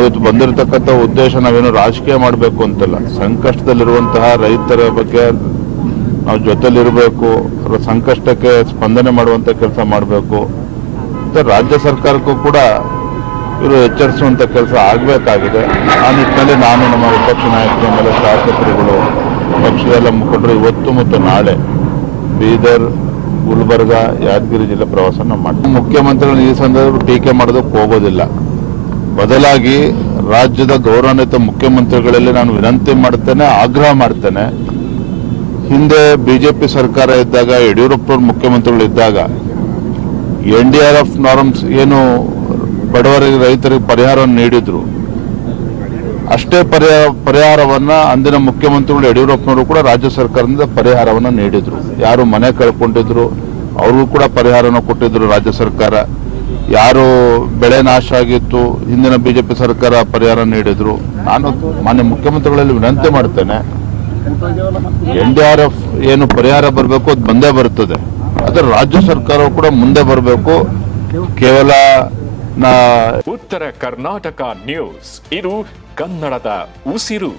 ನಾವಿತ್ತು ಬಂದಿರತಕ್ಕಂಥ ಉದ್ದೇಶ ನಾವೇನು ರಾಜಕೀಯ ಮಾಡಬೇಕು ಅಂತಲ್ಲ. ಸಂಕಷ್ಟದಲ್ಲಿರುವಂತಹ ರೈತರ ಬಗ್ಗೆ ನಾವು ಜೊತೆಲಿರಬೇಕು, ಅವರ ಸಂಕಷ್ಟಕ್ಕೆ ಸ್ಪಂದನೆ ಮಾಡುವಂತ ಕೆಲಸ ಮಾಡಬೇಕು. ಮತ್ತೆ ರಾಜ್ಯ ಸರ್ಕಾರಕ್ಕೂ ಕೂಡ ಇವರು ಎಚ್ಚರಿಸುವಂತ ಕೆಲಸ ಆಗಬೇಕಾಗಿದೆ. ಆ ನಿಟ್ಟಿನಲ್ಲಿ ನಾನು ನಮ್ಮ ವಿಪಕ್ಷ ನಾಯಕರು ಆಮೇಲೆ ಶಾಸಕರುಗಳು ಪಕ್ಷದ ಎಲ್ಲ ಮುಖಂಡರು ಇವತ್ತು ಮತ್ತು ನಾಳೆ ಬೀದರ್, ಗುಲ್ಬರ್ಗ, ಯಾದಗಿರಿ ಜಿಲ್ಲೆ ಪ್ರವಾಸನ ಮಾಡ್ತೀವಿ. ಮುಖ್ಯಮಂತ್ರಿಗಳು ಈ ಸಂದರ್ಭ ಟೀಕೆ ಮಾಡೋದಕ್ಕೆ ಹೋಗೋದಿಲ್ಲ. ಬದಲಾಗಿ ರಾಜ್ಯದ ಗೌರವಾನ್ವಿತ ಮುಖ್ಯಮಂತ್ರಿಗಳಲ್ಲಿ ನಾನು ವಿನಂತಿ ಮಾಡ್ತೇನೆ, ಆಗ್ರಹ ಮಾಡ್ತೇನೆ. ಹಿಂದೆ ಬಿಜೆಪಿ ಸರ್ಕಾರ ಇದ್ದಾಗ ಯಡಿಯೂರಪ್ಪ ಮುಖ್ಯಮಂತ್ರಿಗಳು ಇದ್ದಾಗ, N D R F norms ಏನು ಬಡವರಿಗೆ ರೈತರಿಗೆ ಪರಿಹಾರವನ್ನು ನೀಡಿದ್ರು. ಅಷ್ಟೇ ಪರಿಹಾರ, ಪರಿಹಾರವನ್ನು ಅಂದಿನ ಮುಖ್ಯಮಂತ್ರಿಗಳು ಯಡಿಯೂರಪ್ಪನವರು ಕೂಡ ರಾಜ್ಯ ಸರ್ಕಾರದಿಂದ ಪರಿಹಾರವನ್ನು ನೀಡಿದ್ರು. ಯಾರು ಮನೆ ಕಳ್ಕೊಂಡಿದ್ರು, ಅವ್ರಿಗೂ ಕೂಡ ಪರಿಹಾರನ ಕೊಟ್ಟಿದ್ರು ರಾಜ್ಯ ಸರ್ಕಾರ. ಯಾರು ಬೆಳೆ ನಾಶ ಆಗಿತ್ತು, ಹಿಂದಿನ ಬಿಜೆಪಿ ಸರ್ಕಾರ ಪರಿಹಾರ ನೀಡಿದ್ರು. ನಾನು ಮಾನ್ಯ ಮುಖ್ಯಮಂತ್ರಿಗಳಲ್ಲಿ ವಿನಂತಿ ಮಾಡ್ತೇನೆ, ಎನ್ ಡಿ ಆರ್ ಎಫ್ ಏನು ಪರಿಹಾರ ಬರಬೇಕು ಅದು ಬಂದೇ ಬರ್ತದೆ ಆದರೆ ರಾಜ್ಯ ಸರ್ಕಾರವು ಕೂಡ ಮುಂದೆ ಬರಬೇಕು. ಕೇವಲ ಉತ್ತರ ಕರ್ನಾಟಕ ನ್ಯೂಸ್, ಇದು ಕನ್ನಡದ ಉಸಿರು.